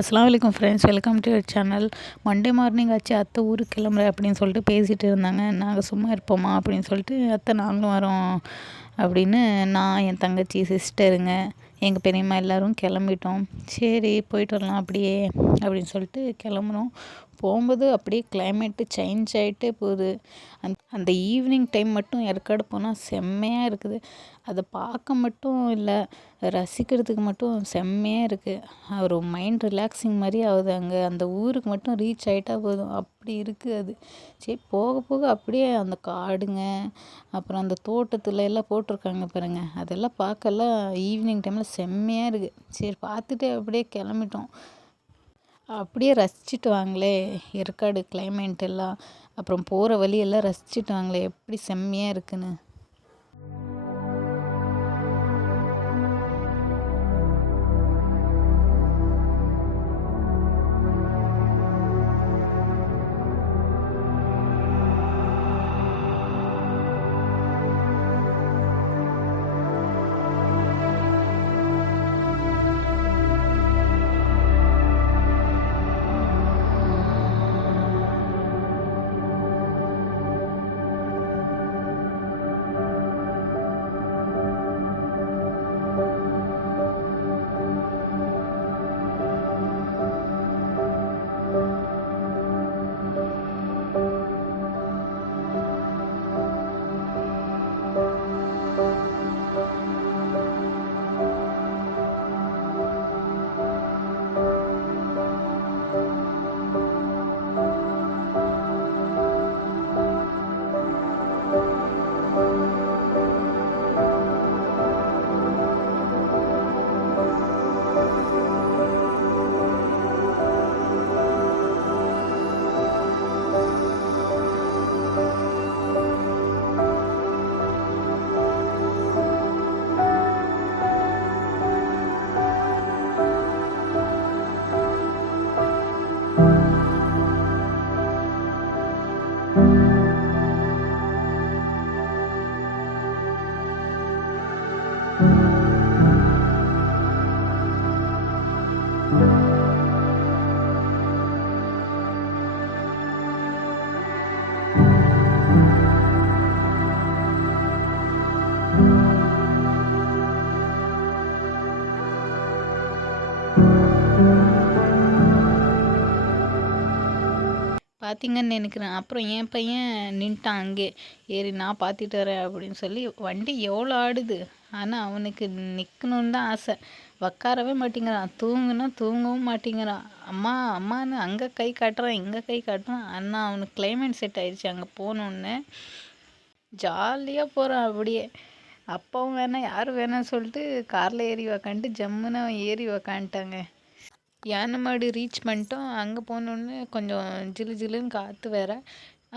அஸ்ஸலாமு அலைக்கும் friends, welcome to your channel. Monday morning ஆச்சு, அத்தை ஊருக்கு கிளம்புறேன் அப்படின்னு சொல்லிட்டு பேசிகிட்டு இருந்தாங்க. நாங்கள் சும்மா இருப்போமா அப்படின்னு சொல்லிட்டு, அத்தை நாங்களும் வரோம் அப்படின்னு நான், என் தங்கச்சி, சிஸ்டருங்க, எங்கள் பெரியம்மா எல்லோரும் கிளம்பிட்டோம். சரி போயிட்டு வரலாம் அப்படியே அப்படின்னு சொல்லிட்டு கிளம்புறோம். போகும்போது அப்படியே கிளைமேட்டு சேஞ்ச் ஆகிட்டே போகுது. அந்த ஈவினிங் டைம் மட்டும் ஏற்காடு போனால் செம்மையாக இருக்குது. அதை பார்க்க மட்டும் இல்லை, ரசிக்கிறதுக்கு மட்டும் செம்மையாக இருக்குது. ஒரு மைண்ட் ரிலாக்ஸிங் மாதிரி ஆகுது. அங்கே அந்த ஊருக்கு மட்டும் ரீச் ஆகிட்டா போதும், அப்படி இருக்குது அது. சரி போக போக அப்படியே அந்த காடுங்க, அப்புறம் அந்த தோட்டத்தில் எல்லாம் போட்டிருக்காங்க பாருங்கள், அதெல்லாம் பார்க்கலாம் ஈவினிங் டைமில் செம்மையாக இருக்குது. சரி பார்த்துட்டு அப்படியே கிளம்பிட்டோம். அப்படியே ரசிச்சுட்டு வாங்களே ஏற்காடு கிளைமேட் எல்லாம், அப்புறம் போகிற வழியெல்லாம் ரசிச்சுட்டு வாங்களே எப்படி செம்மையாக இருக்குன்னு. பார்த்தீங்கன்னு நினைக்கிறேன். அப்புறம் என் பையன் நின்ட்டான் அங்கே, ஏறி நான் பார்த்துட்டு வரேன் அப்படின்னு சொல்லி. வண்டி எவ்வளோ ஆடுது, ஆனால் அவனுக்கு நிற்கணுன்னு தான் ஆசை. உக்காரவே மாட்டேங்கிறான், தூங்குனா தூங்கவும் மாட்டேங்கிறான். அம்மா அம்மான்னு அங்கே கை காட்டுறான், இங்கே கை காட்டுறான். ஆனால் அவனுக்கு கிளைமேட் செட் ஆயிடுச்சு. அங்கே போனோடனே ஜாலியாக போகிறான் அப்படியே. அப்பாவும் வேணாம் யாரும் வேணாம்னு சொல்லிட்டு காரில் ஏறி உக்காந்துட்டு ஜம்முன்னு அவன் ஏறி உக்காந்துட்டாங்க. யானைமாடு ரீச் பண்ணிட்டோம். அங்கே போனோடனே கொஞ்சம் ஜிலு ஜிலுன்னு காற்று வேறு,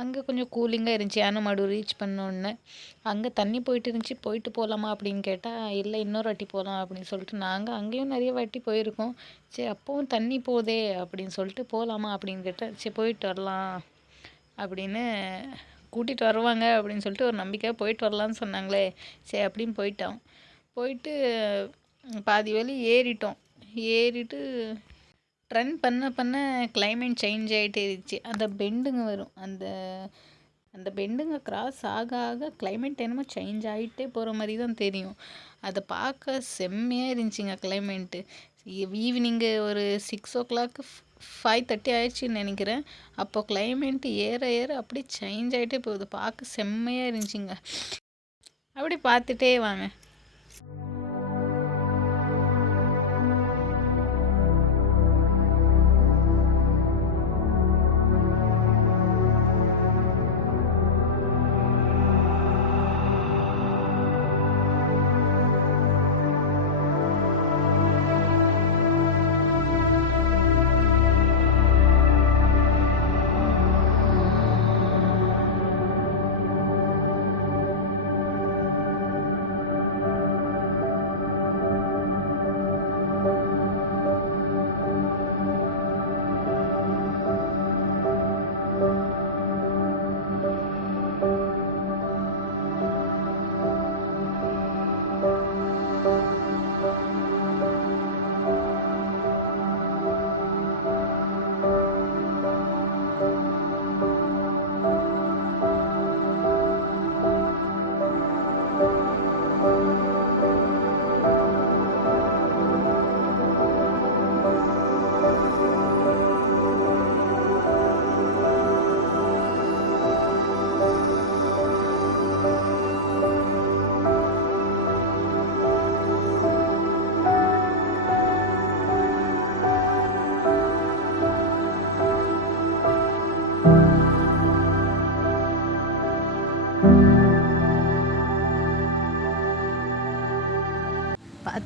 அங்கே கொஞ்சம் கூலிங்காக இருந்துச்சு. யானைமாடு ரீச் பண்ணோடனே அங்கே தண்ணி போயிட்டு இருந்துச்சு. போயிட்டு போகலாமா அப்படின்னு கேட்டால், இல்லை இன்னொரு வாட்டி போகலாம் அப்படின்னு சொல்லிட்டு, நாங்கள் அங்கேயும் நிறைய வாட்டி போயிருக்கோம். சரி அப்போவும் தண்ணி போதே அப்படின்னு சொல்லிட்டு போகலாமா அப்படின்னு கேட்டால், சரி போயிட்டு வரலாம் அப்படின்னு, கூட்டிகிட்டு வருவாங்க அப்படின்னு சொல்லிட்டு ஒரு நம்பிக்கையாக போயிட்டு வரலான்னு சொன்னாங்களே. சரி அப்படின்னு போயிட்டு பாதி வழி ஏறிட்டோம். ஏறிட்டு ரன் பண்ண கிளைமேட் சேஞ்ச் ஆகிட்டே இருந்துச்சு. அந்த பெண்டுங்க வரும், அந்த பெண்டுங்க கிராஸ் ஆக கிளைமேட் என்னமோ சேஞ்ச் ஆகிட்டே போகிற மாதிரி தான் தெரியும். அதை பார்க்க செம்மையாக இருந்துச்சுங்க கிளைமேட்டு. ஈவினிங்கு ஒரு 6 o'clock 5:30 ஆயிடுச்சுன்னு நினைக்கிறேன். அப்போ கிளைமேட்டு ஏற அப்படியே சேஞ்ச் ஆகிட்டே போகுது. பார்க்க செம்மையாக இருந்துச்சுங்க. அப்படி பார்த்துட்டே வாங்க.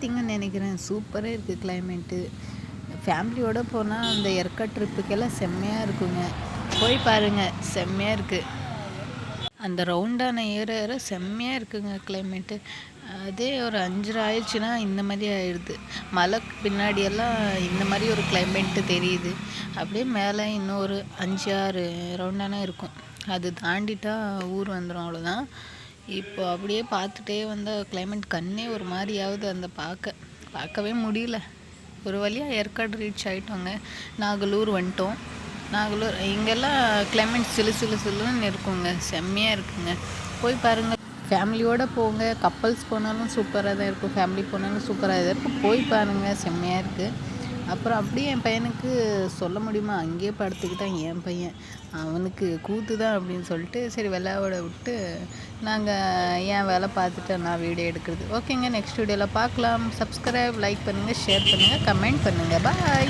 பார்த்தீங்கன்னு நினைக்கிறேன். சூப்பராக இருக்குது கிளைமேட்டு. ஃபேமிலியோடு போனால் அந்த ஏற்காடு ட்ரிப்புக்கெல்லாம் செம்மையாக இருக்குங்க. போய் பாருங்கள், செம்மையாக இருக்குது. அந்த ரவுண்டான ஏற ஏற செம்மையாக இருக்குங்க கிளைமேட்டு. அதே ஒரு 5:30 ஆயிடுச்சுன்னா இந்த மாதிரி ஆயிடுது. மலைக்கு பின்னாடியெல்லாம் இந்த மாதிரி ஒரு கிளைமேட்டு தெரியுது. அப்படியே மேலே இன்னும் ஒரு 5-6 ரவுண்டானா இருக்கும். அது தாண்டிட்டா ஊர் வந்துடும், அவ்வளோதான். இப்போ அப்படியே பார்த்துட்டே வந்தால் கிளைமேட் கண்ணே ஒரு மாதிரியாவது அந்த பார்க்கவே முடியல. ஒரு வழியாக ஏற்காடு ரீச் ஆகிட்டோங்க. நாகலூர் வந்துட்டோம். நாகலூர் இங்கெல்லாம் கிளைமேட் சிலுன்னு இருக்குங்க. செம்மையாக இருக்குங்க. போய் பாருங்கள். ஃபேமிலியோடு போங்க. கப்பல்ஸ் போனாலும் சூப்பராக தான் இருக்கும். ஃபேமிலி போனாலும் சூப்பராக தான் இருக்கும். போய் பாருங்கள், செம்மையாக இருக்குது. அப்புறம் அப்படியே என் பையனுக்கு சொல்ல முடியுமா, அங்கேயே படுத்துக்கிட்டான் என் பையன். அவனுக்கு கூத்து தான் அப்படின்னு சொல்லிட்டு சரி விளையாட விட்டு நாங்கள் என் வேலை பார்த்துட்டு நான் வீடியோ எடுக்கிறது. ஓகேங்க, நெக்ஸ்ட் வீடியோவில் பார்க்கலாம். சப்ஸ்கிரைப், லைக் பண்ணுங்கள், ஷேர் பண்ணுங்கள், கமெண்ட் பண்ணுங்கள். பாய்.